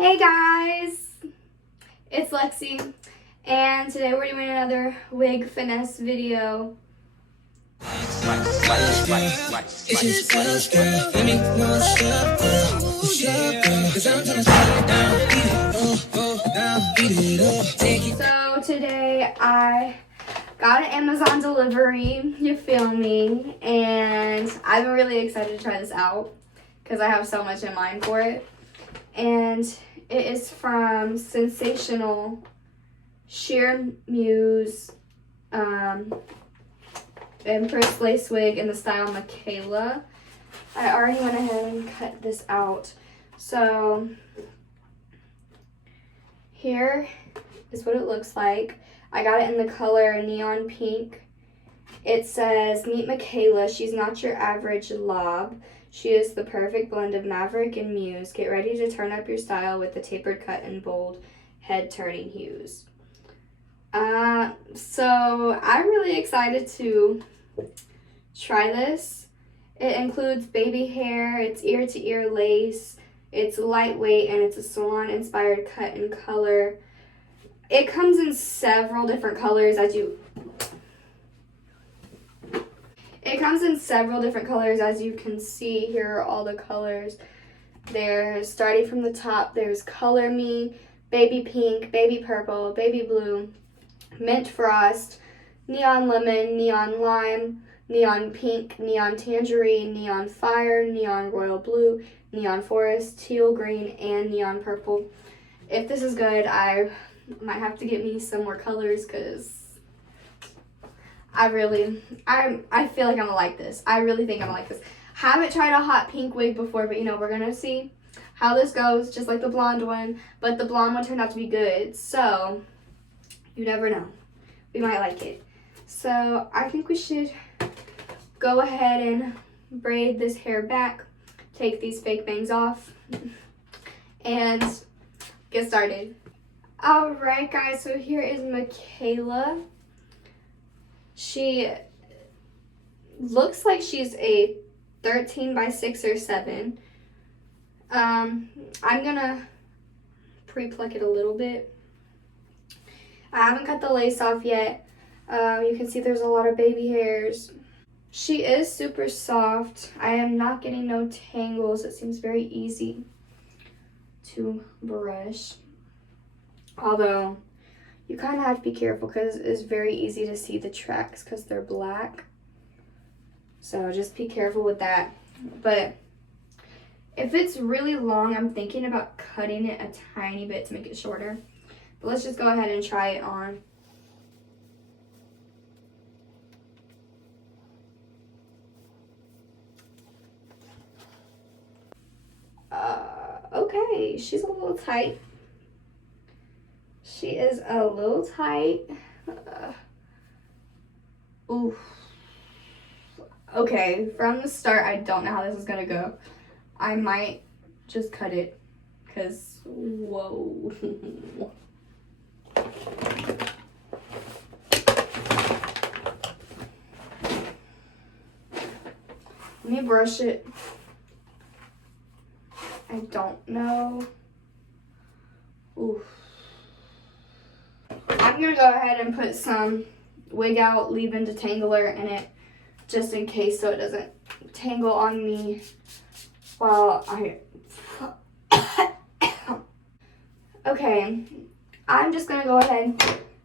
Hey guys, it's Lexi, and today we're doing another wig finesse video. So today I got an Amazon delivery, you feel me, and I've been really excited to try this out because I have so much in mind for it. And it is from Sensationnel Sheer Muse Empress Lace Wig in the style Makayla. I already went ahead and cut this out. So here is what it looks like. I got it in the color neon pink. It says, "Meet Makayla. She's not your average lob. She is the perfect blend of maverick and muse. Get ready to turn up your style with the tapered cut and bold head-turning hues." So I'm really excited to try this. It includes baby hair, it's ear-to-ear lace, it's lightweight, and it's a salon-inspired cut and color. It comes in several different colors as you can see. Here are all the colors. There's, starting from the top, there's Color Me, Baby Pink, Baby Purple, Baby Blue, Mint Frost, Neon Lemon, Neon Lime, Neon Pink, Neon Tangerine, Neon Fire, Neon Royal Blue, Neon Forest, Teal Green, and Neon Purple. If this is good, I might have to get me some more colors because I feel like I'm gonna like this. I really think I'm gonna like this. Haven't tried a hot pink wig before, but we're gonna see how this goes, just like the blonde one. But the blonde one turned out to be good, so you never know. We might like it. So I think we should go ahead and braid this hair back, take these fake bangs off, and get started. Alright guys, so here is Makayla. She looks like she's a 13 by 6 or 7. I'm gonna pre-pluck it a little bit. I haven't cut the lace off yet. You can see there's a lot of baby hairs. She is super soft. I am not getting no tangles. It seems very easy to brush. Although, you kind of have to be careful because it's very easy to see the tracks because they're black. So just be careful with that. But if it's really long, I'm thinking about cutting it a tiny bit to make it shorter. But let's just go ahead and try it on. Okay, she's a little tight. She is a little tight. Oof. Okay, from the start, I don't know how this is gonna go. I might just cut it, because, whoa. Let me brush it. I don't know. Oof. I'm gonna go ahead and put some Wig Out leave-in detangler in it, just in case, so it doesn't tangle on me while I... Okay, I'm just gonna go ahead.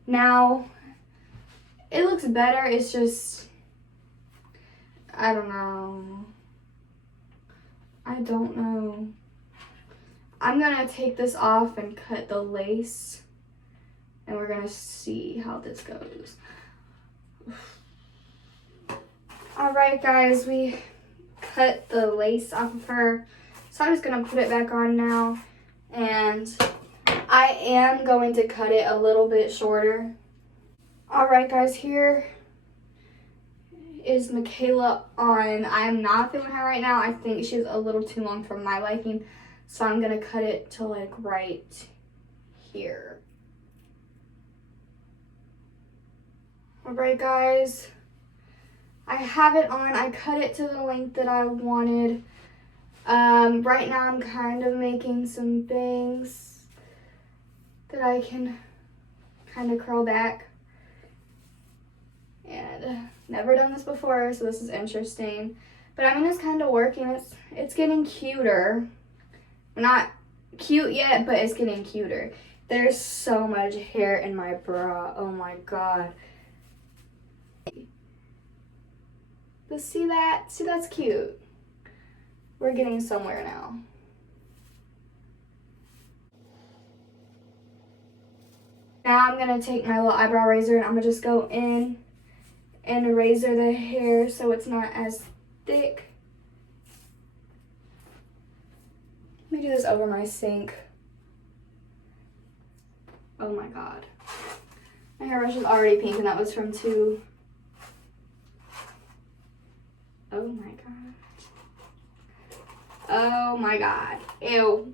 Now, it looks better, it's just, I don't know. I'm gonna take this off and cut the lace, and we're gonna see how this goes. Alright guys, we cut the lace off of her, so I'm just gonna put it back on now, and I am going to cut it a little bit shorter. Alright guys, here is Makayla on. I'm not feeling her right now. I think she's a little too long for my liking, so I'm gonna cut it to like right here. Alright guys, I have it on. I cut it to the length that I wanted. Right now I'm kind of making some bangs that I can kind of curl back. And never done this before, so this is interesting. But I mean, it's kind of working. It's getting cuter. Not cute yet, but it's getting cuter. There's so much hair in my bra. Oh my god. But see that? See, that's cute. We're getting somewhere now. Now I'm gonna take my little eyebrow razor and I'm gonna just go in and razor the hair so it's not as thick. Let me do this over my sink. Oh my god. My hairbrush is already pink and that was from two. Oh my god. Oh my god. Ew.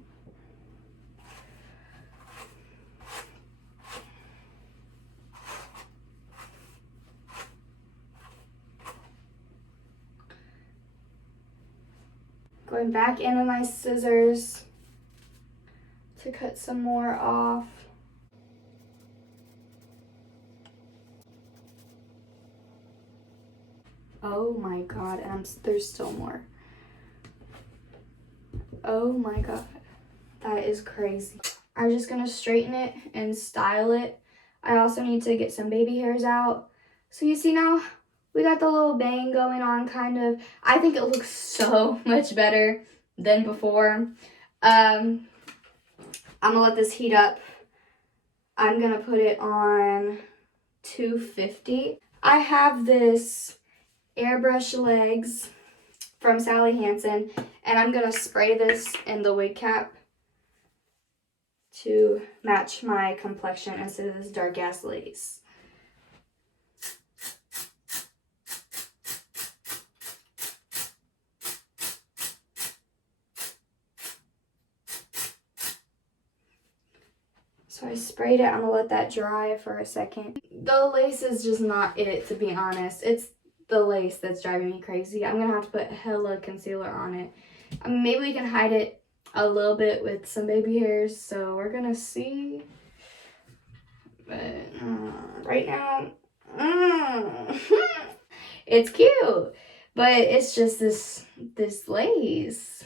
Going back in with my scissors to cut some more off. Oh my god, and there's still more. Oh my god, that is crazy. I'm just gonna straighten it and style it. I also need to get some baby hairs out. So you see now, we got the little bang going on kind of. I think it looks so much better than before. I'm gonna let this heat up. I'm gonna put it on 250. I have this airbrush legs from Sally Hansen, and I'm gonna spray this in the wig cap to match my complexion instead of this dark ass lace. So I sprayed it. I'm gonna let that dry for a second. The lace is just not it, to be honest. It's the lace that's driving me crazy. I'm gonna have to put hella concealer on it. Maybe we can hide it a little bit with some baby hairs, so we're gonna see. But right now, it's cute, but it's just this lace.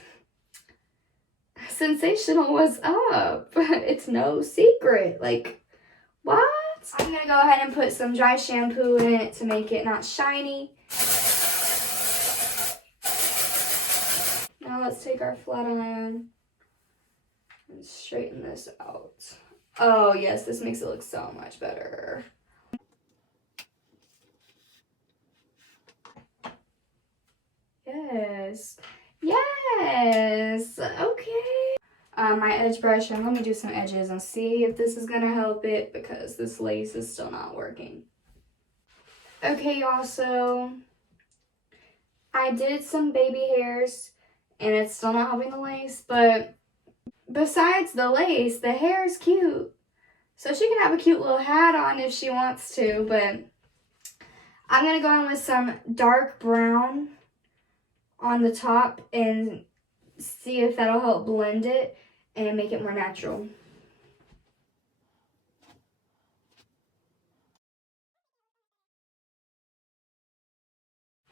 Sensational, what's up? It's no secret. Like, what? I'm gonna go ahead and put some dry shampoo in it to make it not shiny. Now let's take our flat iron and straighten this out. Oh yes, this makes it look so much better. Yes. Yes. Okay. My edge brush, and let me do some edges and see if this is gonna help it because this lace is still not working. Okay, y'all, so I did some baby hairs and it's still not helping the lace, but besides the lace, the hair is cute. So she can have a cute little hat on if she wants to, but I'm gonna go in with some dark brown on the top and see if that'll help blend it and make it more natural.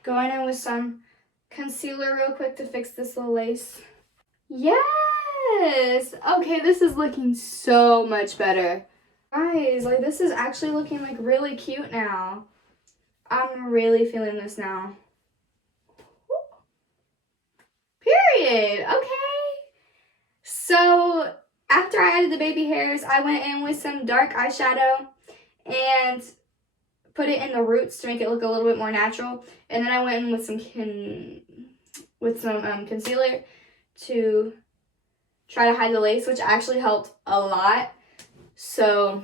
Going in with some concealer real quick to fix this little lace. Yes! Okay, this is looking so much better. Guys, like this is actually looking like really cute now. I'm really feeling this now. Period. Okay. So after I added the baby hairs, I went in with some dark eyeshadow and put it in the roots to make it look a little bit more natural. And then I went in with some concealer to try to hide the lace, which actually helped a lot. So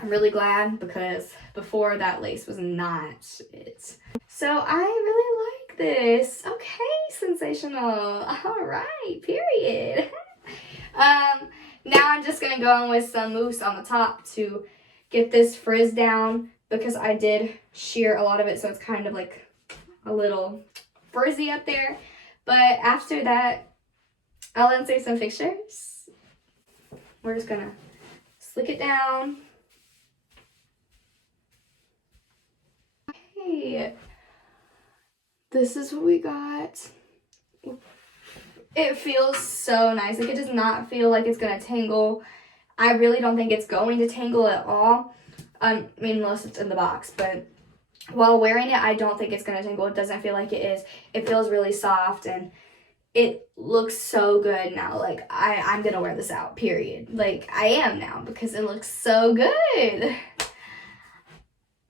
I'm really glad because before that lace was not it. So I really like this. Okay, sensational. All right, period. Now I'm just gonna go in with some mousse on the top to get this frizz down because I did shear a lot of it, so it's kind of like a little frizzy up there. But after that, I'll insert some pictures. We're just gonna slick it down. Okay. This is what we got. It feels so nice. Like, it does not feel like it's gonna tangle. I really don't think it's going to tangle at all. I mean, unless it's in the box, but while wearing it, I don't think it's gonna tangle. It doesn't feel like it is. It feels really soft, and it looks so good now. Like, I'm gonna wear this out, period. Like, I am now, because it looks so good.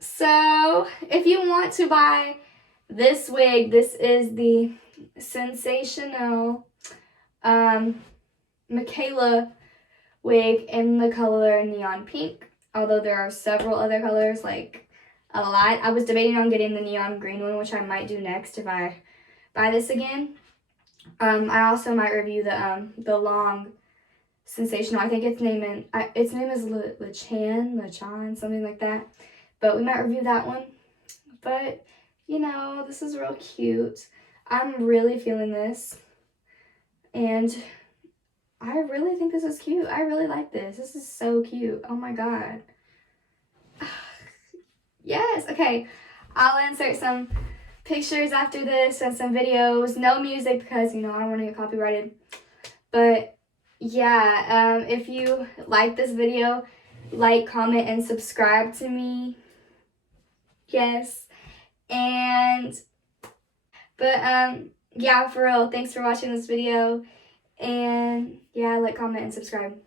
So, if you want to buy this wig, this is the Sensationnel Makayla wig in the color neon pink, although there are several other colors, like a lot. I was debating on getting the neon green one, which I might do next if I buy this again. I also might review the long Sensational. I think its name is Lachan, something like that. But we might review that one. But you know, this is real cute. I'm really feeling this, and I really think this is cute. I really like this. This is so cute. Oh my god. Yes. Okay. I'll insert some pictures after this and some videos. No music because, you know, I don't want to get copyrighted. But yeah, if you like this video, like, comment, and subscribe to me. Yes. Yeah, for real, thanks for watching this video. And yeah, like, comment, and subscribe.